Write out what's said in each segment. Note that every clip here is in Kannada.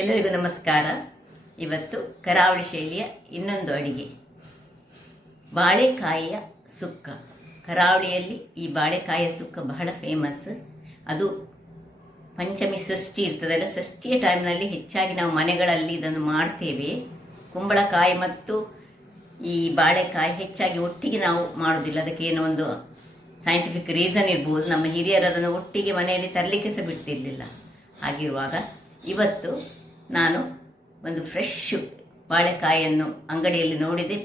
ಎಲ್ಲರಿಗೂ ನಮಸ್ಕಾರ. ಇವತ್ತು ಕರಾವಳಿ ಶೈಲಿಯ ಇನ್ನೊಂದು ಅಡಿಗೆ, ಬಾಳೆಕಾಯಿಯ ಸುಕ್ಕ. ಕರಾವಳಿಯಲ್ಲಿ ಈ ಬಾಳೆಕಾಯಿಯ ಸುಕ್ಕ ಬಹಳ ಫೇಮಸ್. ಅದು ಪಂಚಮಿ ಷಷ್ಠಿ ಇರ್ತದಲ್ಲ, ಷಷ್ಠಿಯ ಟೈಮ್ನಲ್ಲಿ ಹೆಚ್ಚಾಗಿ ನಾವು ಮನೆಗಳಲ್ಲಿ ಇದನ್ನು ಮಾಡ್ತೇವೆ. ಕುಂಬಳಕಾಯಿ ಮತ್ತು ಈ ಬಾಳೆಕಾಯಿ ಹೆಚ್ಚಾಗಿ ಒಟ್ಟಿಗೆ ನಾವು ಮಾಡೋದಿಲ್ಲ. ಅದಕ್ಕೆ ಏನೋ ಒಂದು ಸೈಂಟಿಫಿಕ್ ರೀಸನ್ ಇರ್ಬೋದು. ನಮ್ಮ ಹಿರಿಯರು ಅದನ್ನು ಒಟ್ಟಿಗೆ ಮನೆಯಲ್ಲಿ ತರಲಿಕ್ಕೆ ಸಹ ಬಿಡ್ತಿರ್ಲಿಲ್ಲ. ಹಾಗಿರುವಾಗ ಇವತ್ತು ನಾನು ಒಂದು ಫ್ರೆಶ್ ಬಾಳೆಕಾಯಿಯನ್ನು ಅಂಗಡಿಯಲ್ಲಿ ನೋಡಿದೆ,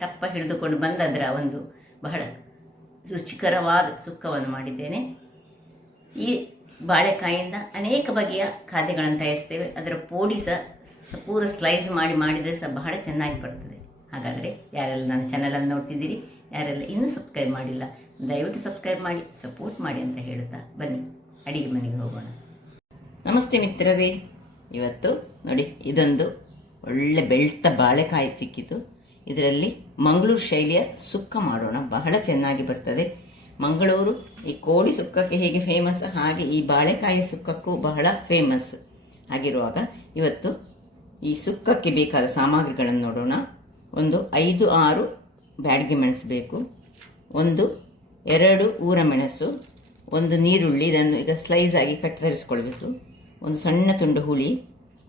ಟಪ್ಪ ಹಿಡಿದುಕೊಂಡು ಬಂದದರ ಒಂದು ಬಹಳ ರುಚಿಕರವಾದ ಸುಕ್ಕವನ್ನು ಮಾಡಿದ್ದೇನೆ. ಈ ಬಾಳೆಕಾಯಿಯಿಂದ ಅನೇಕ ಬಗೆಯ ಖಾದ್ಯಗಳನ್ನು ತಯಾರಿಸ್ತೇವೆ. ಅದರ ಪೋಡಿ ಸಹ ಪೂರ ಸ್ಲೈಸ್ ಮಾಡಿದರೆ ಸಹ ಬಹಳ ಚೆನ್ನಾಗಿ ಬರ್ತದೆ. ಹಾಗಾದರೆ ಯಾರೆಲ್ಲ ನನ್ನ ಚಾನಲನ್ನು ನೋಡ್ತಿದ್ದೀರಿ, ಯಾರೆಲ್ಲ ಇನ್ನೂ ಸಬ್ಸ್ಕ್ರೈಬ್ ಮಾಡಿಲ್ಲ, ದಯವಿಟ್ಟು ಸಬ್ಸ್ಕ್ರೈಬ್ ಮಾಡಿ ಸಪೋರ್ಟ್ ಮಾಡಿ ಅಂತ ಹೇಳುತ್ತಾ ಬನ್ನಿ ಅಡಿಗೆ ಮನೆಗೆ ಹೋಗೋಣ. ನಮಸ್ತೆ ಮಿತ್ರರೇ. ಇವತ್ತು ನೋಡಿ, ಇದೊಂದು ಒಳ್ಳೆ ಬೆಳ್ತ ಬಾಳೆಕಾಯಿ ಸಿಕ್ಕಿತು. ಇದರಲ್ಲಿ ಮಂಗಳೂರು ಶೈಲಿಯ ಸುಕ್ಕ ಮಾಡೋಣ. ಬಹಳ ಚೆನ್ನಾಗಿ ಬರ್ತದೆ. ಮಂಗಳೂರು ಈ ಕೋಳಿ ಸುಕ್ಕಕ್ಕೆ ಹೇಗೆ ಫೇಮಸ್, ಹಾಗೆ ಈ ಬಾಳೆಕಾಯಿ ಸುಕ್ಕಕ್ಕೂ ಬಹಳ ಫೇಮಸ್. ಹಾಗಿರುವಾಗ ಇವತ್ತು ಈ ಸುಕ್ಕಕ್ಕೆ ಬೇಕಾದ ಸಾಮಗ್ರಿಗಳನ್ನು ನೋಡೋಣ. ಒಂದು 5-6 ಬ್ಯಾಡಗೆ ಮೆಣಸು ಬೇಕು, 1-2 ಊರ ಮೆಣಸು, 1 ನೀರುಳ್ಳಿ, ಇದನ್ನು ಈಗ ಸ್ಲೈಸ್ ಆಗಿ ಕತ್ತರಿಸ್ಕೊಳ್ಬೇಕು, ಒಂದು ಸಣ್ಣ ತುಂಡು ಹುಳಿ,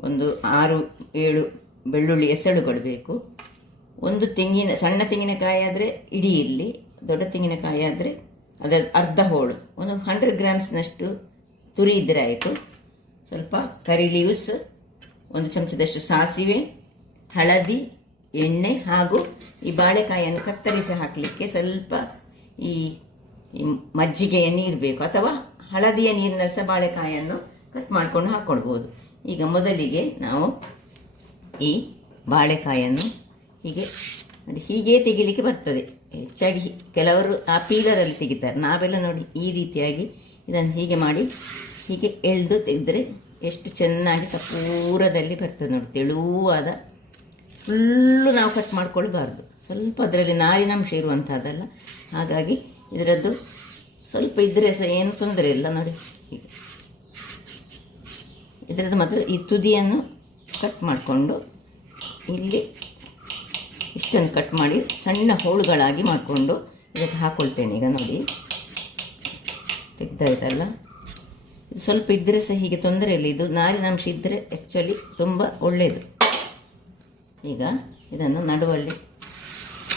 6-7 ಬೆಳ್ಳುಳ್ಳಿ ಎಸಳುಗಳು ಬೇಕು, 1 ಸಣ್ಣ ತೆಂಗಿನಕಾಯಿ ಆದರೆ ಇಡೀ ಇರಲಿ, ದೊಡ್ಡ ತೆಂಗಿನಕಾಯಿ ಆದರೆ ಅದರ ಅರ್ಧ ಹೋಳು, 100 ಗ್ರಾಮ್ಸ್ನಷ್ಟು ತುರಿ ಇದ್ದರೆ ಆಯಿತು, ಸ್ವಲ್ಪ ಕರಿ ಲೀವ್ಸ್, 1 ಚಮಚದಷ್ಟು ಸಾಸಿವೆ, ಹಳದಿ, ಎಣ್ಣೆ ಹಾಗೂ ಈ ಬಾಳೆಕಾಯಿಯನ್ನು ಕತ್ತರಿಸಿ ಹಾಕಲಿಕ್ಕೆ ಸ್ವಲ್ಪ ಈ ಮಜ್ಜಿಗೆಯ ನೀರು ಬೇಕು, ಅಥವಾ ಹಳದಿಯ ನೀರಿನಲ್ಲಿ ಸಹ ಬಾಳೆಕಾಯಿಯನ್ನು ಕಟ್ ಮಾಡಿಕೊಂಡು ಹಾಕ್ಕೊಳ್ಬೋದು. ಈಗ ಮೊದಲಿಗೆ ನಾವು ಈ ಬಾಳೆಕಾಯನ್ನು ಹೀಗೆ ತೆಗಿಲಿಕ್ಕೆ ಬರ್ತದೆ. ಹೆಚ್ಚಾಗಿ ಕೆಲವರು ಆ ಪೀಲರಲ್ಲಿ ತೆಗಿತಾರೆ. ನಾವೆಲ್ಲ ನೋಡಿ ಈ ರೀತಿಯಾಗಿ ಇದನ್ನು ಹೀಗೆ ಮಾಡಿ ಹೀಗೆ ಎಳೆದು ತೆಗೆದರೆ ಎಷ್ಟು ಚೆನ್ನಾಗಿ ಸಪೂರದಲ್ಲಿ ಬರ್ತದೆ ನೋಡಿ. ತೆಳುವಾದ ಫುಲ್ಲು ನಾವು ಕಟ್ ಮಾಡ್ಕೊಳ್ಬಾರ್ದು. ಸ್ವಲ್ಪ ಅದರಲ್ಲಿ ನಾರಿನಂಶ ಇರುವಂಥದ್ದಲ್ಲ. ಹಾಗಾಗಿ ಇದರದ್ದು ಸ್ವಲ್ಪ ಇದ್ದರೆ ಸಹ ಏನು ತೊಂದರೆ ಇಲ್ಲ ನೋಡಿ. ಹೀಗೆ ಇದರದ್ದು ಮಾತ್ರ ಈ ತುದಿಯನ್ನು ಕಟ್ ಮಾಡಿಕೊಂಡು ಇಲ್ಲಿ ಇಷ್ಟನ್ನು ಕಟ್ ಮಾಡಿ ಸಣ್ಣ ಹೋಳುಗಳಾಗಿ ಮಾಡಿಕೊಂಡು ಇದಕ್ಕೆ ಹಾಕ್ಕೊಳ್ತೇನೆ. ಈಗ ನೋಡಿ ತೆಗ್ದಾಯ್ತಲ್ಲ. ಇದು ಸ್ವಲ್ಪ ಇದ್ದರೆ ಸಹ ಹೀಗೆ ತೊಂದರೆ ಇಲ್ಲ. ಇದು ನಾರಿನಂಶ ಇದ್ದರೆ ಆ್ಯಕ್ಚುಲಿ ತುಂಬ ಒಳ್ಳೆಯದು. ಈಗ ಇದನ್ನು ನಡುವಲ್ಲಿ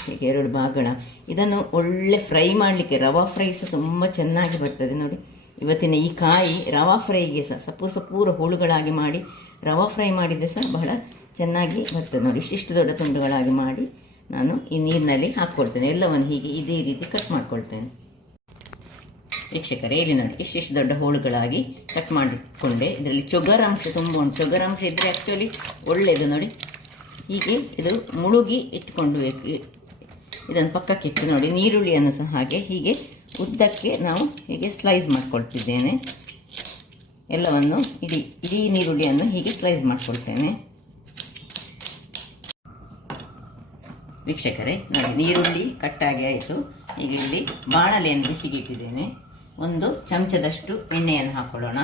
ಹೀಗೆ 2 ಭಾಗಗಳ ಇದನ್ನು ಒಳ್ಳೆ ಫ್ರೈ ಮಾಡಲಿಕ್ಕೆ, ರವಾ ಫ್ರೈ ಸಹ ತುಂಬ ಚೆನ್ನಾಗಿ ಬರ್ತದೆ ನೋಡಿ. ಇವತ್ತಿನ ಈ ಕಾಯಿ ರವಾ ಫ್ರೈಗೆ ಸಹ ಸಪೂರ ಹೋಳುಗಳಾಗಿ ಮಾಡಿ ರವಾ ಫ್ರೈ ಮಾಡಿದರೆ ಸಹ ಬಹಳ ಚೆನ್ನಾಗಿ ಬರ್ತದೆ ನೋಡಿ. ಇಷ್ಟಿಷ್ಟು ದೊಡ್ಡ ತುಂಡುಗಳಾಗಿ ಮಾಡಿ ನಾನು ಈ ನೀರಿನಲ್ಲಿ ಹಾಕ್ಕೊಳ್ತೇನೆ. ಎಲ್ಲವನ್ನು ಹೀಗೆ ಇದೇ ರೀತಿ ಕಟ್ ಮಾಡ್ಕೊಳ್ತೇನೆ. ವೀಕ್ಷಕರೇ, ಇಲ್ಲಿ ನೋಡಿ ಇಷ್ಟಿಷ್ಟು ದೊಡ್ಡ ಹೋಳುಗಳಾಗಿ ಕಟ್ ಮಾಡಿಕೊಂಡೆ. ಇದರಲ್ಲಿ ಚೊಗರಂಶ ತುಂಬ ಉಂಟು. ಚೊಗರಂಶ ಇದ್ದರೆ ಆ್ಯಕ್ಚುಲಿ ಒಳ್ಳೆಯದು ನೋಡಿ. ಹೀಗೆ ಇದು ಮುಳುಗಿ ಇಟ್ಕೊಂಡು ಬೇಕು. ಇದನ್ನು ಪಕ್ಕಕ್ಕಿಟ್ಟು ನೋಡಿ, ನೀರುಳ್ಳಿಯನ್ನು ಸಹ ಹಾಗೆ ಹೀಗೆ ಉದ್ದಕ್ಕೆ ನಾವು ಹೀಗೆ ಸ್ಲೈಸ್ ಮಾಡ್ಕೊಳ್ತಿದ್ದೇನೆ. ಎಲ್ಲವನ್ನು ಇಡೀ ನೀರುಳ್ಳಿಯನ್ನು ಹೀಗೆ ಸ್ಲೈಸ್ ಮಾಡ್ಕೊಳ್ತೇನೆ. ವೀಕ್ಷಕರೇ ನೋಡಿ, ನೀರುಳ್ಳಿ ಕಟ್ಟಾಗಿ ಆಯಿತು. ಈಗ ಇಲ್ಲಿ ಬಾಣಲೆಯನ್ನು ಬಿಸಿಗೆ ಇಟ್ಟಿದ್ದೇನೆ. 1 ಚಮಚದಷ್ಟು ಎಣ್ಣೆಯನ್ನು ಹಾಕ್ಕೊಳ್ಳೋಣ.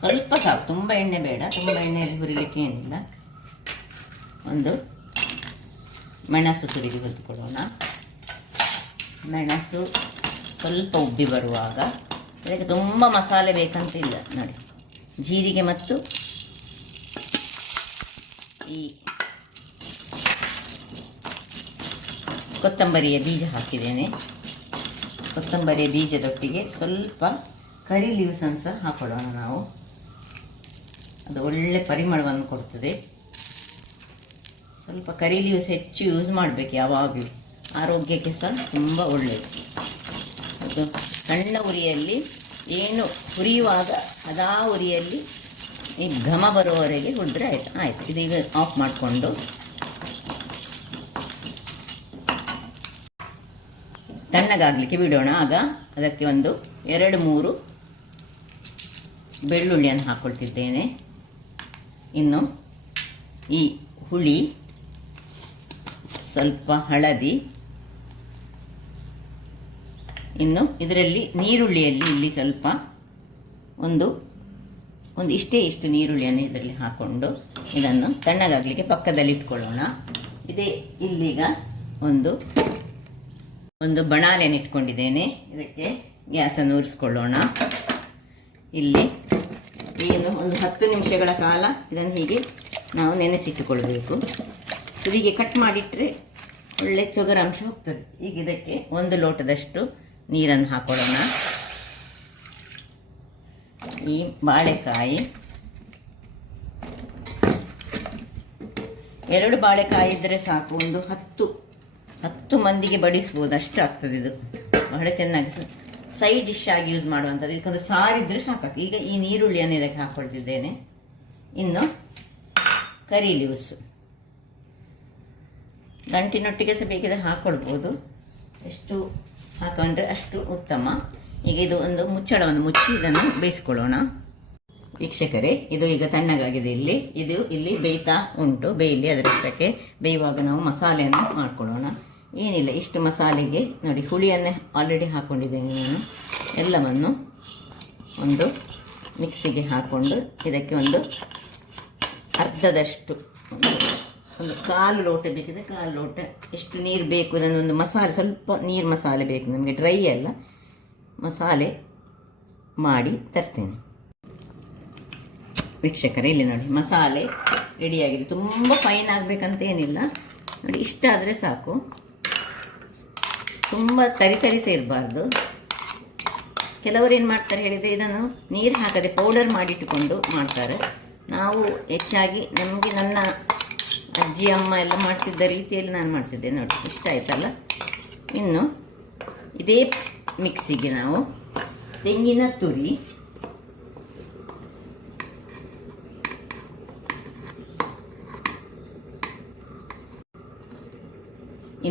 ಸ್ವಲ್ಪ ಸಾಕು, ತುಂಬ ಎಣ್ಣೆ ಬೇಡ. ತುಂಬ ಎಣ್ಣೆಯಲ್ಲಿ ಹುರಿಲಿಕ್ಕೆ ಏನಿಲ್ಲ. 1 ಮೆಣಸು ತುರಿದು ಹುರಿದುಕೊಳ್ಳೋಣ. ಮೆಣಸು ಸ್ವಲ್ಪ ಉಬ್ಬಿ ಬರುವಾಗ ಇದಕ್ಕೆ ತುಂಬ ಮಸಾಲೆ ಬೇಕಂತಿಲ್ಲ ನೋಡಿ. ಜೀರಿಗೆ ಮತ್ತು ಈ ಕೊತ್ತಂಬರಿಯ ಬೀಜ ಹಾಕಿದ್ದೇನೆ. ಕೊತ್ತಂಬರಿಯ ಬೀಜದೊಟ್ಟಿಗೆ ಸ್ವಲ್ಪ ಕರಿ ಲೀವ್ಸನ್ನು ಸಹ ಹಾಕೊಳ್ಳೋಣ ನಾವು. ಅದು ಒಳ್ಳೆ ಪರಿಮಳವನ್ನು ಕೊಡ್ತದೆ. ಸ್ವಲ್ಪ ಕರಿ ಲೀವ್ಸ್ ಹೆಚ್ಚು ಯೂಸ್ ಮಾಡಬೇಕು ಯಾವಾಗಲೂ, ಆರೋಗ್ಯಕ್ಕೆ ಸಹ ತುಂಬ ಒಳ್ಳೆಯದು. ಅದು ಸಣ್ಣ ಉರಿಯಲ್ಲಿ ಏನು ಹುರಿಯುವಾಗ ಅದಾ ಉರಿಯಲ್ಲಿ ಈ ಘಮ ಬರುವವರೆಗೆ ಹುರಿದ್ರೆ ಆಯಿತು. ಇದೀಗ ಆಫ್ ಮಾಡಿಕೊಂಡು ತಣ್ಣಗಾಗಲಿಕ್ಕೆ ಬಿಡೋಣ. ಆಗ ಅದಕ್ಕೆ 2-3 ಬೆಳ್ಳುಳ್ಳಿಯನ್ನು ಹಾಕ್ಕೊಳ್ತಿದ್ದೇನೆ. ಇನ್ನು ಈ ಹುಳಿ, ಸ್ವಲ್ಪ ಹಳದಿ, ಇನ್ನು ಇದರಲ್ಲಿ ನೀರುಳ್ಳಿಯಲ್ಲಿ ಇಲ್ಲಿ ಸ್ವಲ್ಪ 1 ಒಂದು ಇಷ್ಟು ನೀರುಳ್ಳಿಯನ್ನು ಇದರಲ್ಲಿ ಹಾಕ್ಕೊಂಡು ಇದನ್ನು ತಣ್ಣಗಾಗಲಿಕ್ಕೆ ಪಕ್ಕದಲ್ಲಿ ಇಟ್ಕೊಳ್ಳೋಣ. ಇದೇ ಇಲ್ಲೀಗ ಒಂದು ಬಣಾಲೆಯನ್ನು ಇಟ್ಕೊಂಡಿದ್ದೇನೆ. ಇದಕ್ಕೆ ಗ್ಯಾಸನ್ನು ಉರಿಸ್ಕೊಳ್ಳೋಣ. ಇಲ್ಲಿ ಏನು ಒಂದು 10 ನಿಮಿಷಗಳ ಕಾಲ ಇದನ್ನು ಹೀಗೆ ನಾವು ನೆನೆಸಿಟ್ಟುಕೊಳ್ಬೇಕು. ತುದಿಗೆ ಕಟ್ ಮಾಡಿಟ್ಟರೆ ಒಳ್ಳೆ ಚೊಗರಾಂಶ ಹೋಗ್ತದೆ. ಈಗ ಇದಕ್ಕೆ 1 ಲೋಟದಷ್ಟು ನೀರನ್ನು ಹಾಕೊಳ್ಳೋಣ. ಈ ಬಾಳೆಕಾಯಿ 2 ಬಾಳೆಕಾಯಿ ಇದ್ದರೆ ಸಾಕು. ಒಂದು 10 ಮಂದಿಗೆ ಬಡಿಸ್ಬೋದು, ಅಷ್ಟು ಆಗ್ತದೆ. ಇದು ಬಹಳ ಚೆನ್ನಾಗಿ ಸೈಡ್ ಡಿಶ್ ಆಗಿ ಯೂಸ್ ಮಾಡುವಂಥದ್ದು. ಇದಕ್ಕೊಂದು ಸಾರಿದ್ರೆ ಸಾಕಾಗ್ತದೆ. ಈಗ ಈ ನೀರುಳ್ಳಿಯನ್ನು ಇದಕ್ಕೆ ಹಾಕ್ಕೊಳ್ತಿದ್ದೇನೆ. ಇನ್ನು ಕರಿ ಲೀವ್ಸು ಗಂಟಿನೊಟ್ಟಿಗೆ ಸಹ ಬೇಕಿದ್ರೆ ಹಾಕ್ಕೊಳ್ಬೋದು. ಎಷ್ಟು ಹಾಕೊಂಡ್ರೆ ಅಷ್ಟು ಉತ್ತಮ. ಈಗ ಇದು ಒಂದು ಮುಚ್ಚಳವನ್ನು ಮುಚ್ಚಿ ಇದನ್ನು ಬೇಯಿಸ್ಕೊಳ್ಳೋಣ. ವೀಕ್ಷಕರೇ, ಇದು ಈಗ ತಣ್ಣಗಾಗಿದೆ. ಇಲ್ಲಿ ಬೇಯ್ತಾ ಉಂಟು. ಬೇಯಲಿ. ಅದರಷ್ಟಕ್ಕೆ ಬೇಯುವಾಗ ನಾವು ಮಸಾಲೆಯನ್ನು ಮಾಡ್ಕೊಳ್ಳೋಣ. ಏನಿಲ್ಲ, ಇಷ್ಟು ಮಸಾಲೆಗೆ ನೋಡಿ, ಹುಳಿಯನ್ನೇ ಆಲ್ರೆಡಿ ಹಾಕ್ಕೊಂಡಿದ್ದೇನೆ ನಾನು. ಎಲ್ಲವನ್ನು ಒಂದು ಮಿಕ್ಸಿಗೆ ಹಾಕ್ಕೊಂಡು ಇದಕ್ಕೆ ಒಂದು ಅರ್ಧದಷ್ಟು ಒಂದು 1/4 ಲೋಟ ಬೇಕಿದ್ರೆ 1/4 ಲೋಟ ಎಷ್ಟು ನೀರು ಬೇಕು. ಇದನ್ನೊಂದು ಮಸಾಲೆ, ಸ್ವಲ್ಪ ನೀರು ಮಸಾಲೆ ಬೇಕು ನಮಗೆ, ಡ್ರೈ ಅಲ್ಲ, ಮಸಾಲೆ ಮಾಡಿ ತರ್ತೇನೆ. ವೀಕ್ಷಕರೇ, ಇಲ್ಲಿ ನೋಡಿ ಮಸಾಲೆ ರೆಡಿಯಾಗಿದೆ. ತುಂಬ ಫೈನ್ ಆಗಬೇಕಂತ ಏನಿಲ್ಲ ನೋಡಿ, ಇಷ್ಟ ಆದರೆ ಸಾಕು. ತುಂಬ ತರಿ ಸೇರಬಾರ್ದು. ಕೆಲವರು ಏನು ಮಾಡ್ತಾರೆ ಹೇಳಿದರೆ, ಇದನ್ನು ನೀರು ಹಾಕದೆ ಪೌಡರ್ ಮಾಡಿಟ್ಟುಕೊಂಡು ಮಾಡ್ತಾರೆ. ನಾವು ಹೆಚ್ಚಾಗಿ ನನ್ನ ಅಜ್ಜಿ ಅಮ್ಮ ಎಲ್ಲ ಮಾಡ್ತಿದ್ದ ರೀತಿಯಲ್ಲಿ ನಾನು ಮಾಡ್ತಿದ್ದೆ ನೋಡಿ. ಇಷ್ಟ ಆಯ್ತಲ್ಲ. ಇನ್ನು ಇದೇ ಮಿಕ್ಸಿಗೆ ನಾವು ತೆಂಗಿನ ತುರಿ,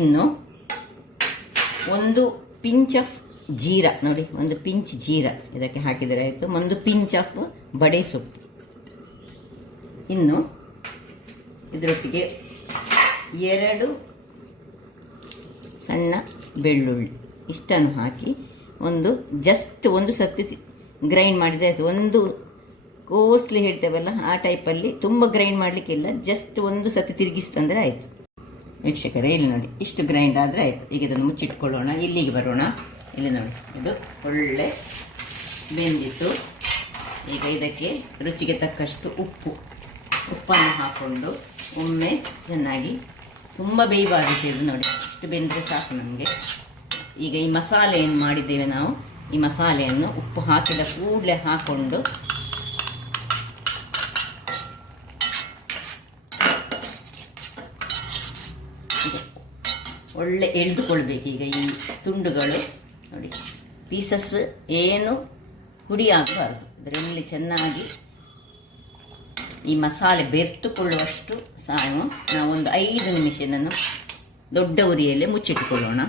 ಇನ್ನು ಒಂದು ಪಿಂಚ್ ಆಫ್ ಜೀರಾ ನೋಡಿ, ಒಂದು ಪಿಂಚ್ ಜೀರಾ ಇದಕ್ಕೆ ಹಾಕಿದರೆ ಆಯಿತು. ಒಂದು ಪಿಂಚ್ ಆಫ್ ಬಡೆ ಸೊಪ್ಪು, ಇನ್ನು ಇದರೊಟ್ಟಿಗೆ 2 ಸಣ್ಣ ಬೆಳ್ಳುಳ್ಳಿ ಇಷ್ಟನ್ನು ಹಾಕಿ ಒಂದು ಸತಿ ಗ್ರೈಂಡ್ ಮಾಡಿದರೆ ಆಯಿತು. ಒಂದು ಕೋಸ್ಲಿ ಹೇಳ್ತೇವಲ್ಲ ಆ ಟೈಪಲ್ಲಿ, ತುಂಬ ಗ್ರೈಂಡ್ ಮಾಡಲಿಕ್ಕಿಲ್ಲ, ಜಸ್ಟ್ ಒಂದು ಸತಿ ತಿರುಗಿಸ್ತಂದರೆ ಆಯಿತು. ವೀಕ್ಷಕರೇ, ಇಲ್ಲಿ ನೋಡಿ, ಇಷ್ಟು ಗ್ರೈಂಡ್ ಆದರೆ ಆಯಿತು. ಈಗ ಇದನ್ನು ಮುಚ್ಚಿಟ್ಕೊಳ್ಳೋಣ. ಇಲ್ಲಿಗೆ ಬರೋಣ. ಇಲ್ಲಿ ನೋಡಿ, ಇದು ಒಳ್ಳೆ ಬೆಂದಿತ್ತು. ಈಗ ಇದಕ್ಕೆ ರುಚಿಗೆ ತಕ್ಕಷ್ಟು ಉಪ್ಪನ್ನು ಹಾಕ್ಕೊಂಡು ಒಮ್ಮೆ ಚೆನ್ನಾಗಿ, ತುಂಬ ಬೇಯಬಾರದು ಇದು ನೋಡಿ, ಇಷ್ಟು ಬೆಂದರೆ ಸಾಕು ನಮಗೆ. ಈಗ ಈ ಮಸಾಲೆ ಏನು ಮಾಡಿದ್ದೇವೆ ನಾವು, ಈ ಮಸಾಲೆಯನ್ನು ಉಪ್ಪು ಹಾಕಿದ ಕೂಡಲೇ ಹಾಕ್ಕೊಂಡು ಒಳ್ಳೆ ಎಳೆದುಕೊಳ್ಬೇಕು. ಈಗ ಈ ತುಂಡುಗಳು ನೋಡಿ, ಪೀಸಸ್ ಏನು ಹುಡಿ ಆಗಬಾರ್ದು. ಅದರಲ್ಲಿ ಚೆನ್ನಾಗಿ ಈ ಮಸಾಲೆ ಬೆರೆತುಕೊಳ್ಳುವಷ್ಟು ಸಾಕು. ನಾವು ಒಂದು 5 ನಿಮಿಷ ಇದನ್ನು ದೊಡ್ಡ ಉರಿಯಲ್ಲಿ ಮುಚ್ಚಿಟ್ಟುಕೊಳ್ಳೋಣ.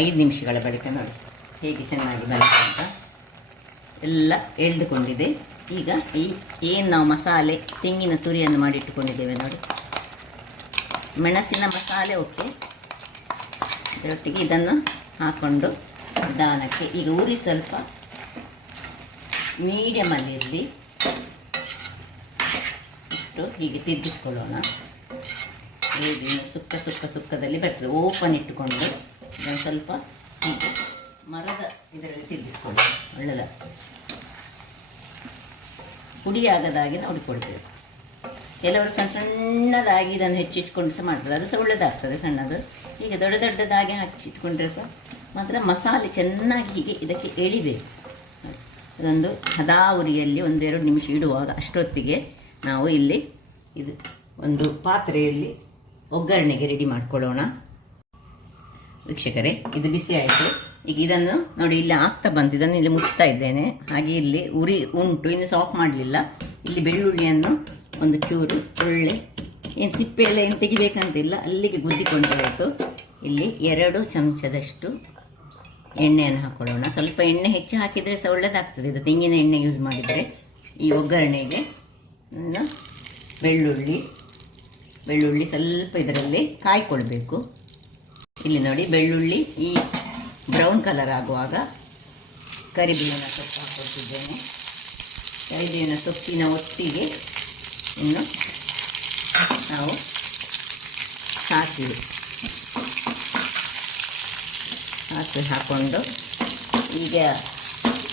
5 ನಿಮಿಷಗಳ ಬಳಿಕ ನೋಡಿ ಹೇಗೆ ಚೆನ್ನಾಗಿ ಬಂತು ಅಂತ. ಎಲ್ಲ ಎಳೆದುಕೊಂಡಿದೆ. ಈಗ ಏನು ನಾವು ಮಸಾಲೆ ತೆಂಗಿನ ತುರಿಯನ್ನು ಮಾಡಿಟ್ಟುಕೊಂಡಿದ್ದೇವೆ ನೋಡಿ, ಮೆಣಸಿನ ಮಸಾಲೆ ಓಕೆ, ಇದರೊಟ್ಟಿಗೆ ಇದನ್ನು ಹಾಕ್ಕೊಂಡು ನಿಧಾನಕ್ಕೆ ಈಗ ಉರಿ ಸ್ವಲ್ಪ ಮೀಡಿಯಮಲ್ಲಿರಲಿ ಇಟ್ಟು ಹೀಗೆ ತಿರುಗಿಸ್ಕೊಳ್ಳೋಣ. ಹೇಗೆ ಸುಕ್ಕದಲ್ಲಿ ಬರ್ತದೆ. ಓಪನ್ ಇಟ್ಟುಕೊಂಡು ಇದನ್ನು ಸ್ವಲ್ಪ ಹೀಗೆ ಮರದ ಇದರಲ್ಲಿ ತಿರುಗಿಸ್ಕೊಳ್ಳಿ. ಒಳ್ಳೆದ ಪುಡಿಯಾಗದಾಗಿ ನೋಡಿಕೊಳ್ತೇವೆ. ಕೆಲವರು ಸಣ್ಣದಾಗಿ ಇದನ್ನು ಹೆಚ್ಚಿಟ್ಕೊಂಡು ಸಹ ಮಾಡ್ತಾರೆ, ಅದು ಸಹ ಒಳ್ಳೆಯದಾಗ್ತದೆ. ಸಣ್ಣದು ಹೀಗೆ ದೊಡ್ಡದಾಗಿ ಹಚ್ಚಿಟ್ಕೊಂಡ್ರೆ ಸಹ ಮಾತ್ರ ಮಸಾಲೆ ಚೆನ್ನಾಗಿ ಹೀಗೆ ಇದಕ್ಕೆ ಎಳಿಬೇಕು. ಇದೊಂದು ಹದಾ ಉರಿಯಲ್ಲಿ 1-2 ನಿಮಿಷ ಇಡುವಾಗ ಅಷ್ಟೊತ್ತಿಗೆ ನಾವು ಇಲ್ಲಿ ಇದು ಒಂದು ಪಾತ್ರೆಯಲ್ಲಿ ಒಗ್ಗರಣೆಗೆ ರೆಡಿ ಮಾಡ್ಕೊಳ್ಳೋಣ. ವೀಕ್ಷಕರೇ, ಇದು ಬಿಸಿ ಆಯಿತು. ಈಗ ಇದನ್ನು ನೋಡಿ, ಇಲ್ಲಿ ಆಗ್ತಾ ಬಂತು. ಇದನ್ನು ಇಲ್ಲಿ ಮುಚ್ತಾ ಇದ್ದೇನೆ. ಹಾಗೆ ಇಲ್ಲಿ ಉರಿ ಉಂಟು, ಇನ್ನು ಸಾಫ್ ಮಾಡಲಿಲ್ಲ. ಇಲ್ಲಿ ಬೆಳ್ಳುಳ್ಳಿಯನ್ನು ಒಂದು ಚೂರು ಒಳ್ಳೆ ಏನು ಸಿಪ್ಪೆ ಎಲ್ಲ ಏನು ತೆಗಿಬೇಕಂತಿಲ್ಲ, ಅಲ್ಲಿಗೆ ಗುದ್ದಿಕೊಂಡಾಯಿತು. ಇಲ್ಲಿ 2 ಚಮಚದಷ್ಟು ಎಣ್ಣೆಯನ್ನು ಹಾಕ್ಕೊಳ್ಳೋಣ. ಸ್ವಲ್ಪ ಎಣ್ಣೆ ಹೆಚ್ಚು ಹಾಕಿದರೆ ಸಹ ಒಳ್ಳೆಯದಾಗ್ತದೆ. ಇದು ತೆಂಗಿನ ಎಣ್ಣೆ ಯೂಸ್ ಮಾಡಿದರೆ. ಈ ಒಗ್ಗರಣೆಗೆ ಬೆಳ್ಳುಳ್ಳಿ ಸ್ವಲ್ಪ ಇದರಲ್ಲಿ ಕಾಯ್ಕೊಳ್ಬೇಕು. ಇಲ್ಲಿ ನೋಡಿ, ಬೆಳ್ಳುಳ್ಳಿ ಈ ಬ್ರೌನ್ ಕಲರ್ ಆಗುವಾಗ ಕರಿಬೇವಿನ ಸೊಪ್ಪು ಹಾಕ್ಕೊಳ್ತಿದ್ದೇನೆ. ಕರಿಬೇವಿನ ಸೊಪ್ಪಿನ ಒಟ್ಟಿಗೆ ಇನ್ನು ನಾವು ಸಾಸಿವೆ ಹಾಕ್ಕೊಂಡು, ಈಗ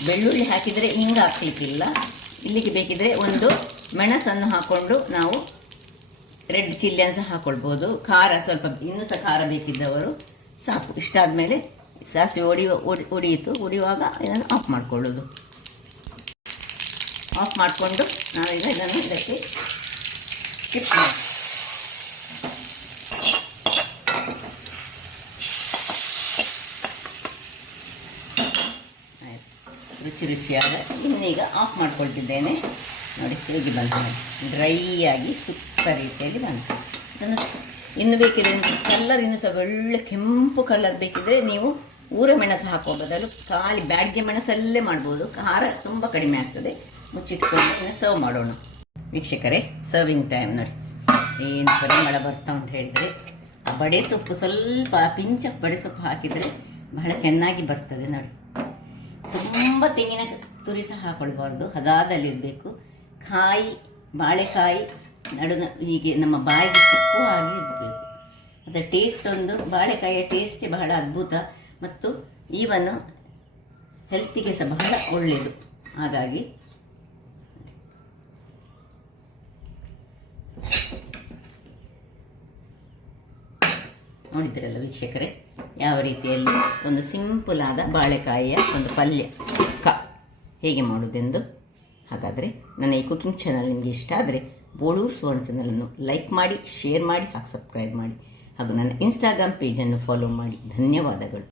ಬೆಳ್ಳುಳ್ಳಿ ಹಾಕಿದರೆ ಹಿಂಗೆ ಹಾಕಲಿಕ್ಕಿಲ್ಲ, ಇಲ್ಲಿಗೆ ಬೇಕಿದ್ರೆ ಒಂದು ಮೆಣಸನ್ನು ಹಾಕ್ಕೊಂಡು ನಾವು ರೆಡ್ ಚಿಲ್ಲಿಯನ್ನು ಸಹ ಹಾಕ್ಕೊಳ್ಬೋದು. ಖಾರ ಸ್ವಲ್ಪ ಇನ್ನೂ ಸಹ ಖಾರ ಬೇಕಿದ್ದವರು ಸಾಕು. ಇಷ್ಟಾದಮೇಲೆ ಸಾಸಿವೆ ಒಡೆಯುವಾಗ ಇದನ್ನು ಆಫ್ ಮಾಡಿಕೊಳ್ಳೋದು. ಆಫ್ ಮಾಡಿಕೊಂಡು ನಾವೀಗ ಇದನ್ನು ಇದಕ್ಕೆ ಶಿಫ್ಟ್ ಮಾಡಿ ರುಚಿಯಾದ ಇನ್ನೀಗ ಆಫ್ ಮಾಡ್ಕೊಳ್ತಿದ್ದೇನೆ. ನೋಡಿ ಹೇಗೆ ಬಂತು, ಡ್ರೈ ಆಗಿ ಸೂಪರ್ ರೀತಿಯಲ್ಲಿ ಬಂತು. ಅದನ್ನು ಇನ್ನು ಬೇಕಿದ್ರೆ ಕಲರ್ ಇನ್ನೂ ಸಹ ಒಳ್ಳೆ ಕೆಂಪು ಕಲರ್ ಬೇಕಿದ್ರೆ ನೀವು ಊರ ಮೆಣಸು ಹಾಕೋ ಬದಲು ಖಾಲಿ ಬ್ಯಾಡ್ಗೆ ಮೆಣಸಲ್ಲೇ ಮಾಡ್ಬೋದು. ಖಾರ ತುಂಬ ಕಡಿಮೆ ಆಗ್ತದೆ. ಮುಚ್ಚಿಟ್ಕೊಂಡು ಸರ್ವ್ ಮಾಡೋಣ. ವೀಕ್ಷಕರೇ, ಸರ್ವಿಂಗ್ ಟೈಮ್ ನೋಡಿ ಏನು ಪರಿಮಳ ಬರ್ತಾ ಉಂಟು ಹೇಳಿದರೆ, ಆ ಬಡೆ ಸೊಪ್ಪು ಸ್ವಲ್ಪ ಪಿಂಚ್ ಬಡೆ ಸೊಪ್ಪು ಹಾಕಿದರೆ ಬಹಳ ಚೆನ್ನಾಗಿ ಬರ್ತದೆ. ನೋಡಿ, ತುಂಬ ತೆಂಗಿನ ತುರಿ ಸಹ ಹಾಕೊಳ್ಬಾರ್ದು, ಹದಾದಲ್ಲಿರಬೇಕು. ಬಾಳೆಕಾಯಿ ಹೀಗೆ ನಮ್ಮ ಬಾಯಿಗೆ ಸಿಕ್ಕುವ ಹಾಗೆ ಇರಬೇಕು. ಅದರ ಟೇಸ್ಟ್ ಒಂದು, ಬಾಳೆಕಾಯಿಯ ಟೇಸ್ಟೇ ಬಹಳ ಅದ್ಭುತ ಮತ್ತು ಈವನ್ ಹೆಲ್ತಿಗೆ ಸಹ ಬಹಳ ಒಳ್ಳೆಯದು. ಹಾಗಾಗಿ ನೋಡಿದ್ರಲ್ಲ ವೀಕ್ಷಕರೇ, ಯಾವ ರೀತಿಯಲ್ಲಿ ಒಂದು ಸಿಂಪಲ್ ಆದ ಬಾಳೆಕಾಯಿಯ ಒಂದು ಪಲ್ಯ ಸುಕ್ಕ ಹೇಗೆ ಮಾಡೋದೆಂದು. ಹಾಗಾದರೆ ನನ್ನ ಈ ಕುಕಿಂಗ್ ಚಾನಲ್ ನಿಮಗೆ ಇಷ್ಟ ಆದರೆ ಬೋಳೂರು ಸುವರ್ಣ ಚಾನಲನ್ನು ಲೈಕ್ ಮಾಡಿ, ಶೇರ್ ಮಾಡಿ ಹಾಗೂ ಸಬ್ಸ್ಕ್ರೈಬ್ ಮಾಡಿ ಹಾಗೂ ನನ್ನ ಇನ್ಸ್ಟಾಗ್ರಾಮ್ ಪೇಜನ್ನು ಫಾಲೋ ಮಾಡಿ. ಧನ್ಯವಾದಗಳು.